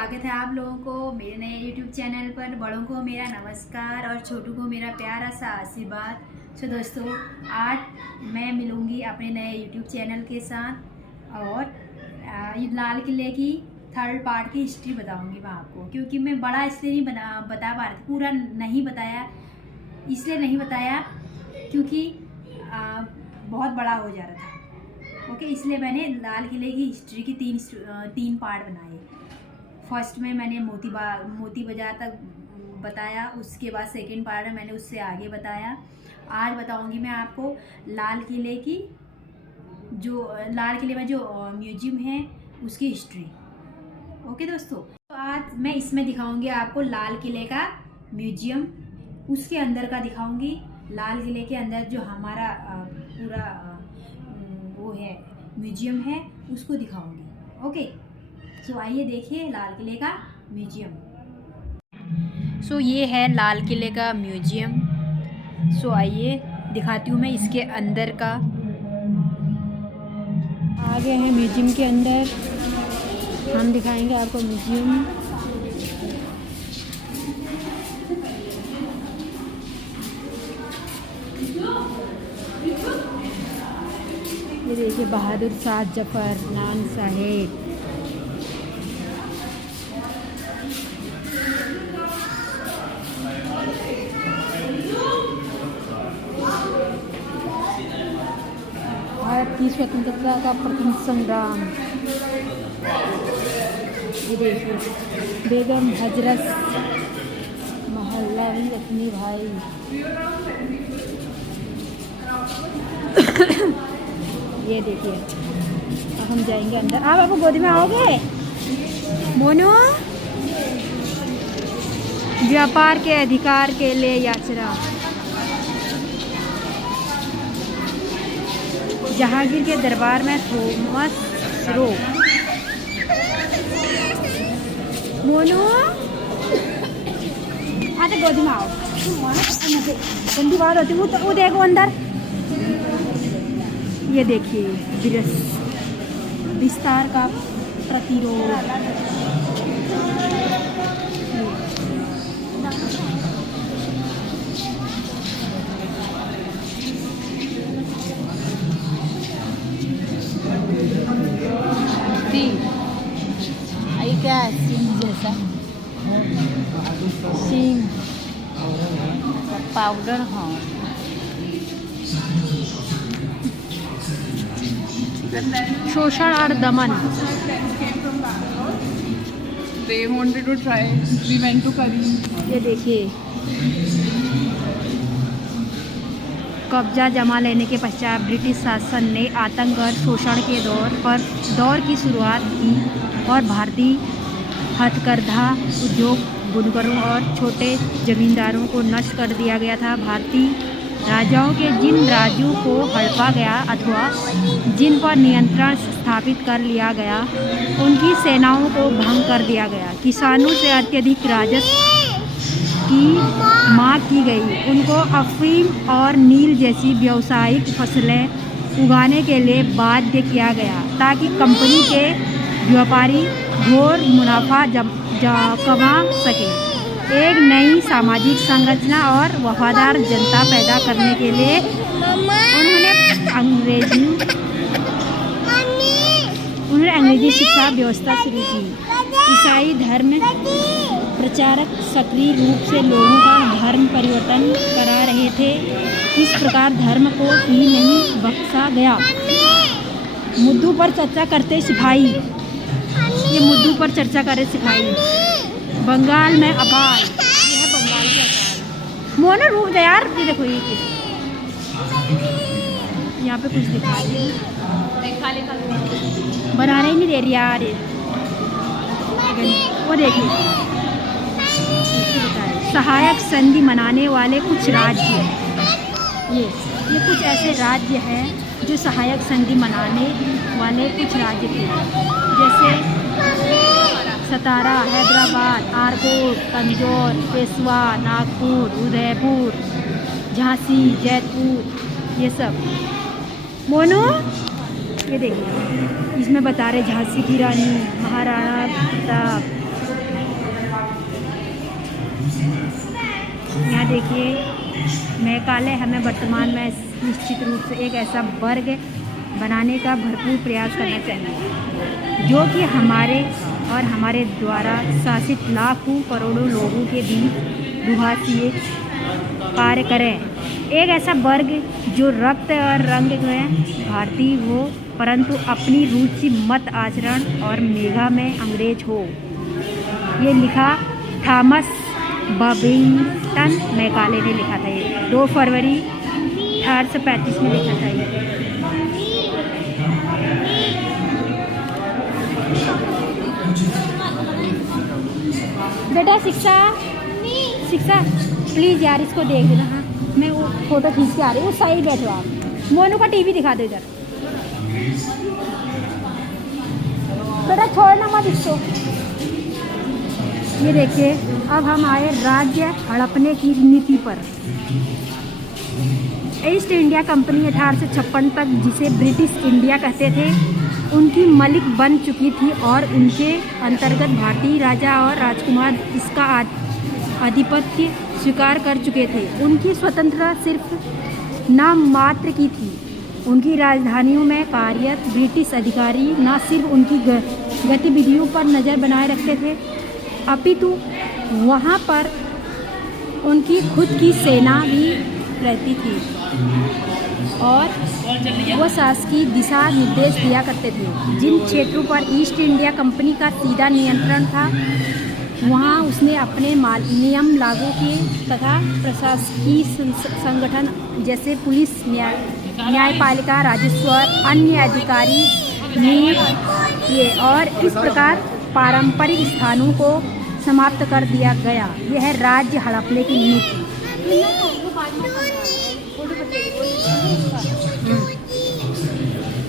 स्वागत है आप लोगों को मेरे नए YouTube चैनल पर। बड़ों को मेरा नमस्कार और छोटों को मेरा प्यारा सा आशीर्वाद। तो दोस्तों, आज मैं मिलूँगी अपने नए YouTube चैनल के साथ और लाल किले की थर्ड पार्ट की हिस्ट्री बताऊँगी मैं आपको, क्योंकि मैं बड़ा इसलिए नहीं बता पा रही थी, पूरा नहीं बताया। इसलिए नहीं बताया क्योंकि बहुत बड़ा हो जा रहा था। ओके, इसलिए मैंने लाल किले की हिस्ट्री की तीन पार्ट बनाए। फर्स्ट में मैंने मोती बाजार तक बताया, उसके बाद सेकंड पार्ट में मैंने उससे आगे बताया। आज बताऊंगी मैं आपको लाल किले में जो म्यूजियम है उसकी हिस्ट्री। ओके दोस्तों, तो आज मैं इसमें दिखाऊंगी आपको लाल किले का म्यूजियम, उसके अंदर का दिखाऊंगी। लाल किले के अंदर जो हमारा पूरा वो है म्यूजियम है, उसको दिखाऊंगी। ओके, सो आइए देखिए लाल किले का म्यूजियम। सो ये है लाल किले का म्यूजियम। सो आइए दिखाती हूँ मैं इसके अंदर का। आ गए हैं म्यूजियम के अंदर, हम दिखाएंगे आपको म्यूजियम। ये देखिए बहादुर शाह जफर नान साहेब। भारत की स्वतंत्रता का प्रथम संग्राम। ये देखिए बेगम हजरत मोहल्ला रत्नी भाई। ये देखिए, अब हम जाएंगे अंदर। आप आपको गोदी में आओगे मोनू? व्यापार के अधिकार के लिए याचना। जहांगीर के दरबार में थॉमस रो। मोनू आते गोदी में आओ। गंदी बात होती वो देखो अंदर। ये देखिए विस्तार का प्रतिरोध। क्या सिंह जैसा सिंह पाउडर। हाँ, शोषण और दमन। They wanted to try. We went to Karim. ये देखिए कब्जा जमा लेने के पश्चात ब्रिटिश शासन ने आतंक और शोषण के दौर की शुरुआत की और भारतीय हथकरघा उद्योग, बुनकरों और छोटे जमींदारों को नष्ट कर दिया गया था। भारतीय राजाओं के जिन राज्यों को हड़पा गया अथवा जिन पर नियंत्रण स्थापित कर लिया गया, उनकी सेनाओं को भंग कर दिया गया। किसानों से अत्यधिक राजस्व की मांग की गई। उनको अफीम और नील जैसी व्यावसायिक फसलें उगाने के लिए बाध्य किया गया, ताकि कंपनी के व्यापारी घोर मुनाफा कमा सके। एक नई सामाजिक संरचना और वफादार जनता पैदा करने के लिए उन्होंने अंग्रेजी शिक्षा व्यवस्था शुरू की। ईसाई धर्म प्रचारक सक्रिय रूप से लोगों का धर्म परिवर्तन करा रहे थे। इस प्रकार धर्म को ही नहीं बख्शा गया। मुद्दों पर चर्चा करते सिपाही। ये मुद्दों पर चर्चा करे सिपाही। बंगाल में अकाल। ये है बंगाल की अकाल। मोना रूप दे यार। ये देखो ये यहाँ पे कुछ दिखा रही बनाने ही नहीं दे रही यार। वो देखिए सहायक संधि मनाने वाले कुछ राज्य। ये कुछ ऐसे राज्य हैं जो सहायक संधि मनाने वाले कुछ राज्य थे, जैसे सतारा, हैदराबाद, आरकोट, तंजौर, पेशवा, नागपुर, उदयपुर, झांसी, जयपुर, ये सब। मोनू ये देखिए इसमें बता रहे झांसी की रानी, महाराणा प्रताप, देखिए मेघालय हमें वर्तमान में निश्चित रूप से एक ऐसा वर्ग बनाने का भरपूर प्रयास करना चाहिए जो कि हमारे और हमारे द्वारा शासित लाखों करोड़ों लोगों के बीच दुभाषीय कार्य करें। एक ऐसा वर्ग जो रक्त और रंग में भारतीय हो परंतु अपनी रुचि मत आचरण और मेघा में अंग्रेज हो। ये लिखा थॉमस बबिंगटन मैकाले ने लिखा था। ये 2 फरवरी 1835 में लिखा था। ये बेटा शिक्षा प्लीज़ यार इसको देख देना। हाँ मैं वो फ़ोटो खींच के आ रही हूँ। उस साइड बैठो आप। मोनू का टीवी दिखा दो इधर। बेटा छोड़ना मत इसको। ये देखिए अब हम आए राज्य हड़पने की नीति पर। ईस्ट इंडिया कंपनी 1856 तक जिसे ब्रिटिश इंडिया कहते थे उनकी मलिक बन चुकी थी और उनके अंतर्गत भारतीय राजा और राजकुमार इसका आधिपत्य स्वीकार कर चुके थे। उनकी स्वतंत्रता सिर्फ नाम मात्र की थी। उनकी राजधानियों में कार्यरत ब्रिटिश अधिकारी न सिर्फ उनकी गतिविधियों पर नज़र बनाए रखते थे अपितु वहाँ पर उनकी खुद की सेना भी रहती थी और वह शासकीय दिशा निर्देश दिया करते थे। जिन क्षेत्रों पर ईस्ट इंडिया कंपनी का सीधा नियंत्रण था वहाँ उसने अपने नियम लागू किए तथा प्रशासकीय संगठन जैसे पुलिस, न्यायपालिका, राजस्व और अन्य अधिकारी नियुक्त किए और इस प्रकार पारंपरिक स्थानों को समाप्त कर दिया गया। यह है राज्य हड़पने की नीति।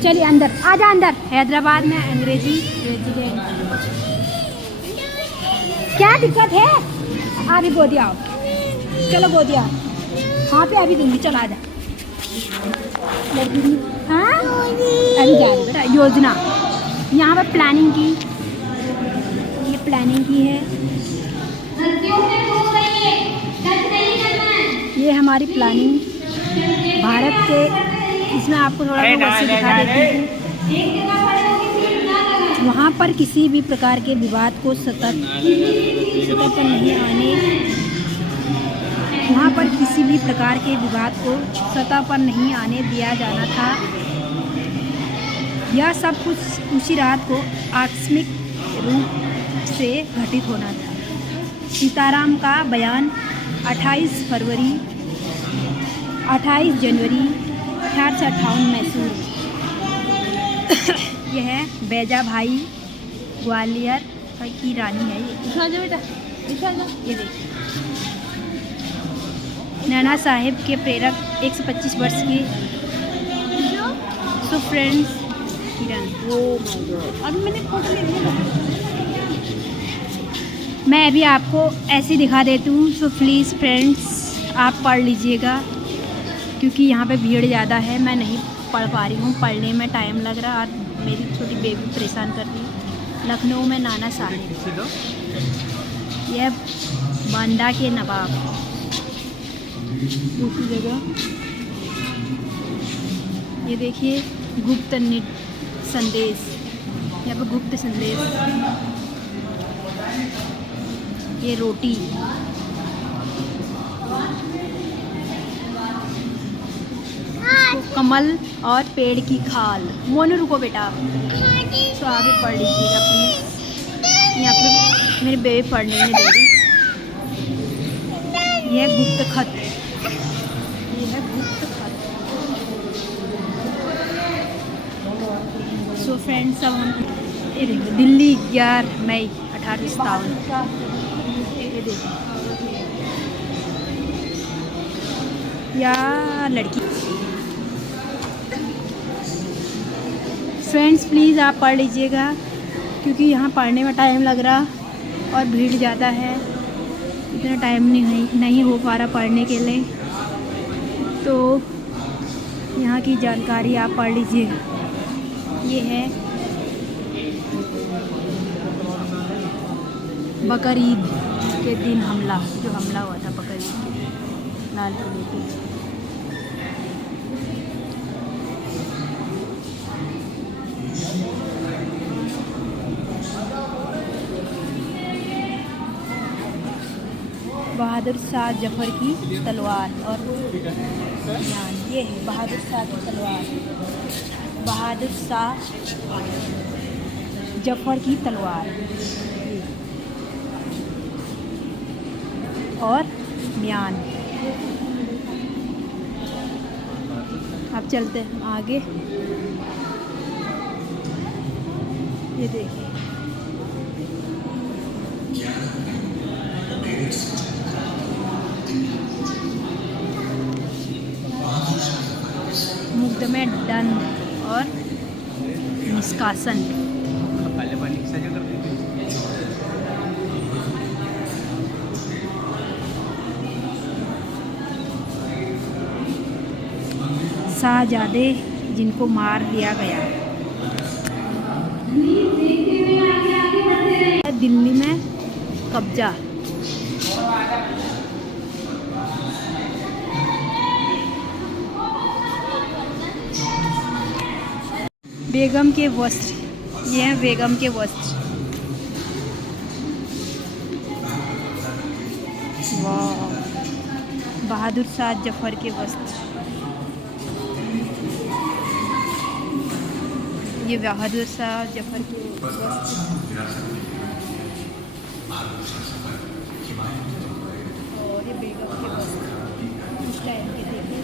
चलिए अंदर आजा। अंदर हैदराबाद में अंग्रेजी क्या दिक्कत है? अभी गोदी आओ। चलो गोदी आओ। हाँ पे अभी दूंगी। चल आजा। हाँ अभी जा रही बेटा। योजना यहाँ पर प्लानिंग की, ये प्लानिंग की है। ये हमारी प्लानिंग भारत के, इसमें आपको थोड़ा वैसे दिखा देती हूँ। वहाँ पर किसी भी प्रकार के विवाद को सतह पर नहीं आने, वहाँ पर किसी भी प्रकार के विवाद को सतह पर नहीं आने दिया जाना था। यह सब कुछ उसी रात को आकस्मिक रूप से घटित होना था। सीताराम का बयान 28 जनवरी 1858 मैसूर। यह है बैजा भाई ग्वालियर की रानी है। ये बेटा ये देखिए नाना साहेब के प्रेरक 125 वर्ष के सो फ्रेंड्स किरण। अभी मैंने फोटो ले लिया। मैं अभी आपको ऐसे दिखा देती हूँ। सो प्लीज़ फ्रेंड्स आप पढ़ लीजिएगा क्योंकि यहाँ पे भीड़ ज़्यादा है। मैं नहीं पढ़ पा रही हूँ, पढ़ने में टाइम लग रहा और मेरी छोटी बेबी परेशान कर रही है। लखनऊ में नाना साहेब, यह बांदा के नवाब। दूसरी जगह ये देखिए गुप्त संदेश, यहाँ पर गुप्त संदेश। ये रोटी, कमल और पेड़ की खाल। मोनू रुको बेटा, तो आगे पढ़ लीजिएगा प्लीज़। यहाँ पे मेरे बेबी पढ़ने नहीं दे रही। यह गुप्त खत, ये है गुप्त खत। सो फ्रेंड्स अब हम ये देखो दिल्ली 11 मई 1857। ये देखो या लड़की। फ्रेंड्स प्लीज़ आप पढ़ लीजिएगा क्योंकि यहाँ पढ़ने में टाइम लग रहा और भीड़ ज़्यादा है। इतना टाइम नहीं हो पा रहा पढ़ने के लिए, तो यहाँ की जानकारी आप पढ़ लीजिएगा। ये है बकर ईद के दिन हमला, जो हमला हुआ था बकर ईद के दिन। लाल किले की। बहादुर शाह जफर की तलवार और ज्ञान, ये है बहादुर शाह की तलवार, बहादुर शाह जफर की तलवार ये। और म्यान। अब चलते हैं आगे, ये देखिए मुकदमे दंड और निष्कासन। शाहजादे जिनको मार दिया गया। दिल्ली में कब्जा। बेगम के वस्त्र, ये हैं बेगम के वस्त्र। वाह, बहादुर शाह जफर के वस्त्र। ये बहादुर शाह जफर के वस्त्र और ये बेगम के वस्त्र इस टाइप के देखिए।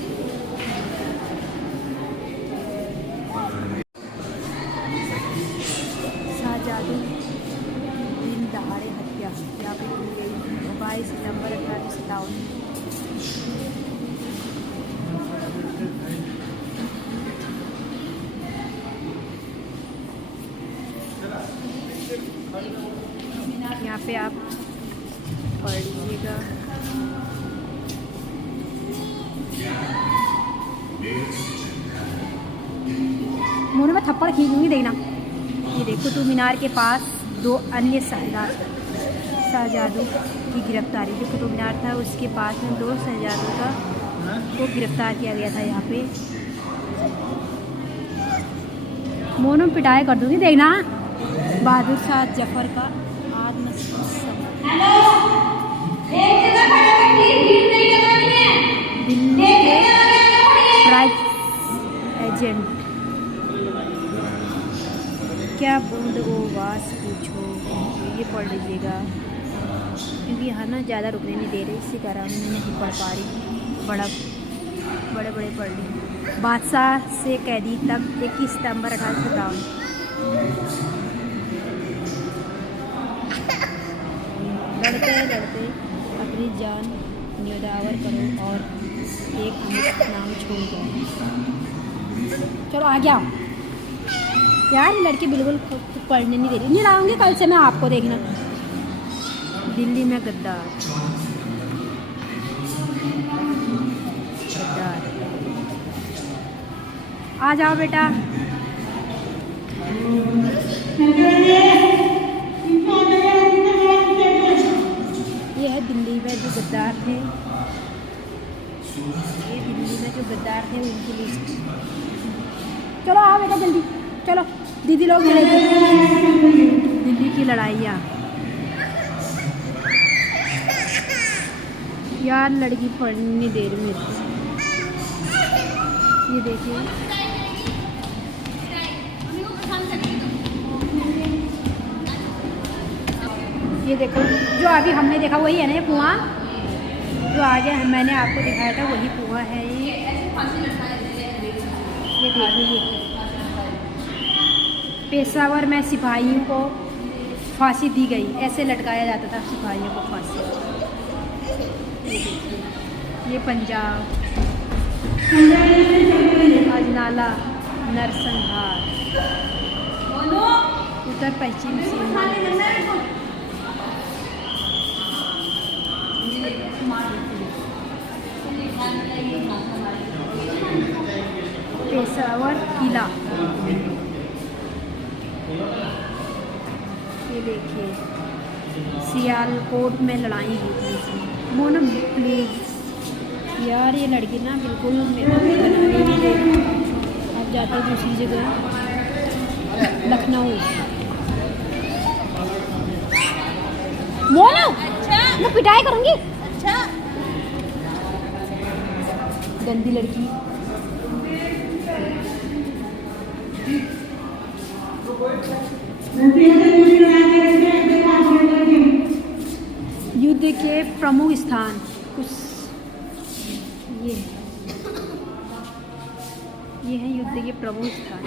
शाहजादे दिन दहाड़े हत्या यहाँ पे की गई 22 सितंबर 1857। यहाँ पे आप पढ़ लीजिएगा। मुँह में थप्पड़ खींचूंगी देखना। ये देखो कुतुब मीनार के पास 2 अन्य शहजादों की गिरफ्तारी। जो कुतुब मीनार था उसके पास में 2 शहजादों को गिरफ्तार किया गया था। यहाँ पे मुँह में पिटाई कर दूंगी देखना। बहादुर शाह जफर का दिल्ली के प्राइस एजेंट क्या बूंद ओ वास पूछो, ये पढ़ लीजिएगा क्योंकि यहाँ ना ज़्यादा रुकने नहीं दे रहे, इसी कारण मैं नहीं पढ़ पा रही। बड़े बड़े पढ़ ली। बादशाह से कैदी तक 21 सितंबर 1857। लड़ते लड़ते अपनी जान न्योछावर करो और एक अमिट नाम छोड़ दो। चलो आ गया यार, लड़के बिल्कुल पढ़ने नहीं दे रही। नहीं लाऊंगी कल से मैं आपको, देखना। दिल्ली में गद्दार। आ जाओ बेटा। ये है दिल्ली में जो गद्दार थे, ये दिल्ली में जो गद्दार थे उनकी लिस्ट। चलो आओ बेटा जल्दी, चलो दीदी लोग चलेंगे। दिल्ली की लड़ाइयाँ। यार लड़की पढ़नी देर में। ये देखिए ये देखो, जो अभी हमने देखा वही है ना ये कुआं, जो आगे मैंने आपको दिखाया था वही कुआं है ये। ये देखिए, पेशावर में सिपाहियों को फांसी दी गई, ऐसे लटकाया जाता था सिपाहियों को फांसी। ये देखिए, ये पंजाब, अजनाला, नरसंहार, उत्तर पश्चिम सीमा। पेशावर किला, ये देखिए सियालकोट में लड़ाई हुई थी। मोनो प्लीज यार ये लड़की ना बिल्कुल मेरे को बनाने नहीं दे रही। अब जाते हैं दूसरी जगह, लखनऊ। मोनू, मैं पिटाई करूँगी। गंदी लड़की। युद्ध के प्रमुख स्थान कुछ ये है युद्ध के प्रमुख स्थान।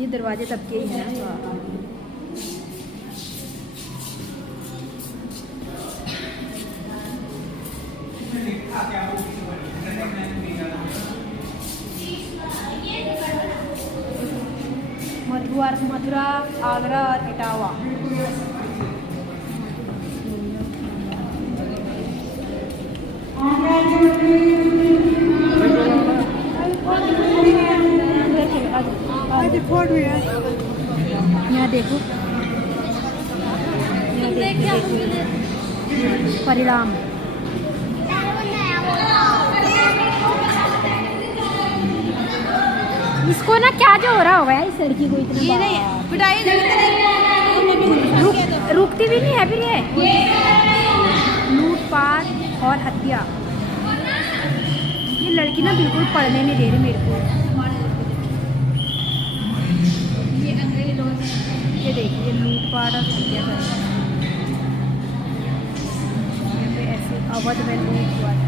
ये दरवाजे तब के ही हैं ना। मथुरा, आगरा और इटावा। यहाँ देखो, परिणाम। इसको ना क्या जो हो रहा होगा यार इस लड़की को इतना। ये नहीं पिटाई रुकती भी नहीं है फिर ये लूटपाट और हत्या। ये लड़की ना बिल्कुल पढ़ने नहीं दे रही मेरे को। ये देखिए लूटपाट और हत्या कर रही है। ऐसे अवध में लूट हुआ था,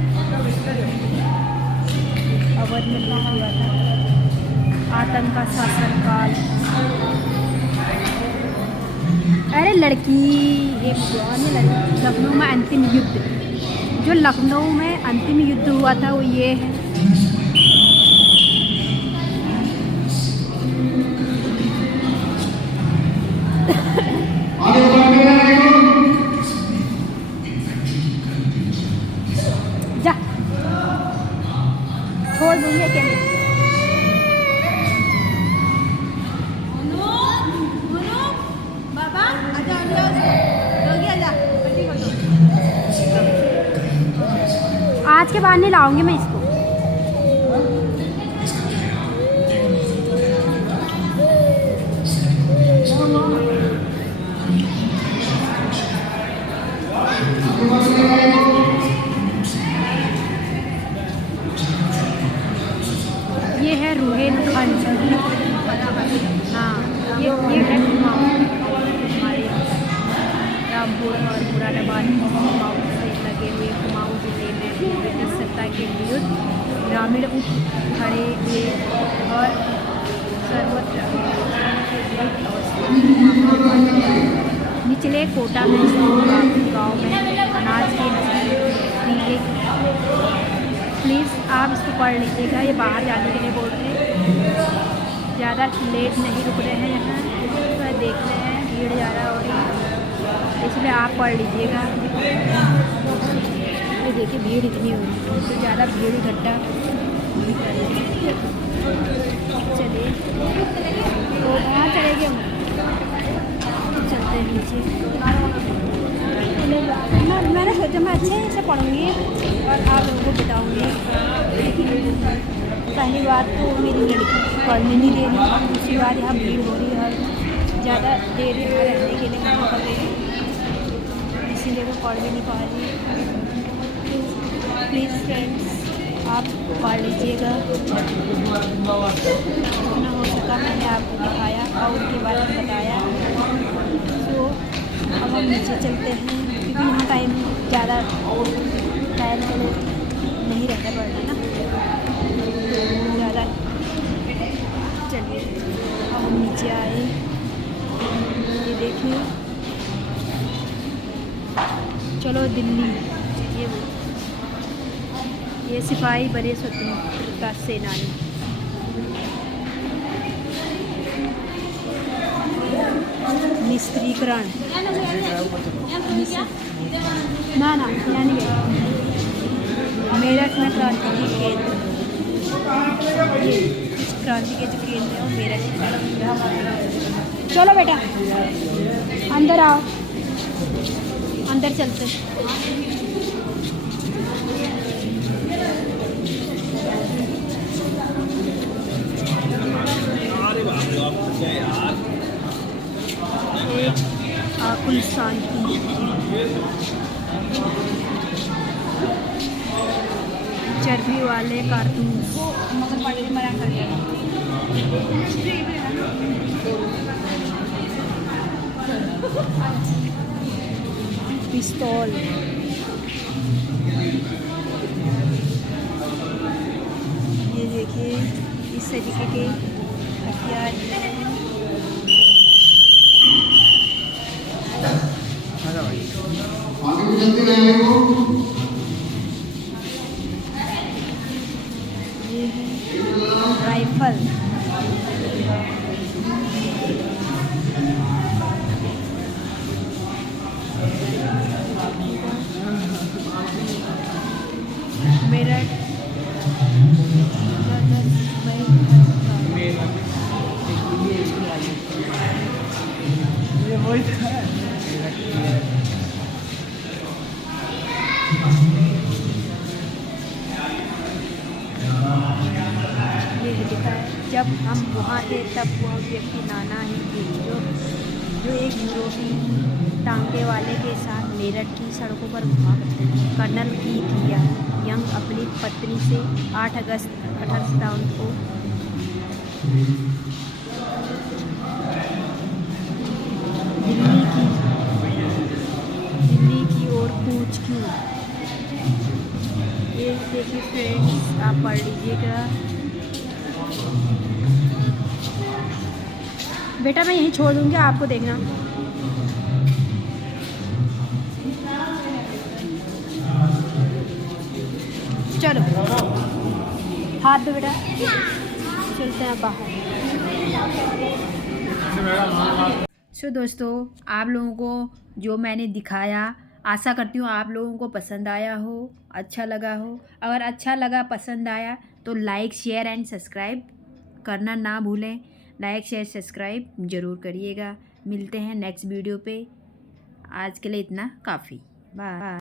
अवध में लूट हुआ था। आतंक का शासनकाल। अरे लड़की एक लखनऊ में अंतिम युद्ध, जो लखनऊ में अंतिम युद्ध हुआ था वो ये है। जा छोड़ दूंगी अकेले। आज के बाद नहीं लाऊंगी मैं इसको। ये है रुहेलखंड। हाँ ये है कुमाऊँ, हमारे रामपुर और मुरादाबाद से लगे हुए कुमाऊँ जिले में ब्रिटिश सत्ता के विरुद्ध ग्रामीण उठ खड़े हुए और सर्वत्र निचले कोटा में गांव में अनाज की नस्ल। प्लीज़ आप इसको पढ़ लीजिएगा। ये बाहर जाने के लिए बोलते हैं। ज़्यादा लेट नहीं रुक रहे हैं यहाँ, तो देख रहे हैं भीड़ ज़्यादा हो रही है, इसलिए आप पढ़ लीजिएगा। ये देखिए भीड़ इतनी हो रही है, तो ज़्यादा भीड़ इकट्ठा नहीं कर रही। चलिए तो कहाँ चलेंगे हम, चलते हैं नीचे। मैंने सोचा मैं अच्छे से पढ़ूँगी और आप लोगों को बताऊँगी। पहली बात तो मेरी लड़की पढ़ने नहीं दे रही, दूसरी बात यहाँ भीड़ हो रही है और ज़्यादा देर यहाँ रहने के लिए मना कर रही है, इसीलिए मैं पढ़ भी नहीं पा रही। प्लीज़ फ्रेंड्स आप पढ़ लीजिएगा। जितना हो सका मैंने आपको दिखाया और उनके बारे में बताया। तो अब हम नीचे चलते हैं, क्योंकि यहाँ टाइम ज़्यादा टाइम नहीं रहता पढ़ना ना, ज़्यादा। चलिए अब हम नीचे आए। ये देखिए, चलो दिल्ली। ये सिपाही बड़े स्वतंत्रता सेनानी। निस्त्रीकरण ना यहाँ नहीं गया। मेरठ में क्रांति के केंद्र, ये क्रांति के जो केंद्र है वो मेरठ में। चलो बेटा अंदर आओ, अंदर चलते। एक आकुल शांति। चर्बी वाले कारतूस। पिस्तौल। ये देखिए इस तरीके के हथियार। ये है राइफल। मेरठ ये लिखा है, जब हम वहाँ थे तब वह व्यक्ति नाना ही थे जो एक यूरोपी टांके वाले के साथ मेरठ की सड़कों पर घुमा करते थे। कर्नल की थी यंग अपनी पत्नी से 8 अगस्त 1857 को दिल्ली की ओर कूच की। ये देखिए फ्रेंड्स, आप पढ़ लीजिएगा। बेटा मैं यहीं छोड़ दूँगी, आपको देखना। चलो हाथ दो बेटा, चलते हैं बाहर। सो दोस्तों, आप लोगों को जो मैंने दिखाया, आशा करती हूँ आप लोगों को पसंद आया हो, अच्छा लगा हो। अगर अच्छा लगा, पसंद आया तो लाइक शेयर एंड सब्सक्राइब करना ना भूलें। लाइक शेयर सब्सक्राइब ज़रूर करिएगा। मिलते हैं नेक्स्ट वीडियो पे। आज के लिए इतना काफ़ी। बाय।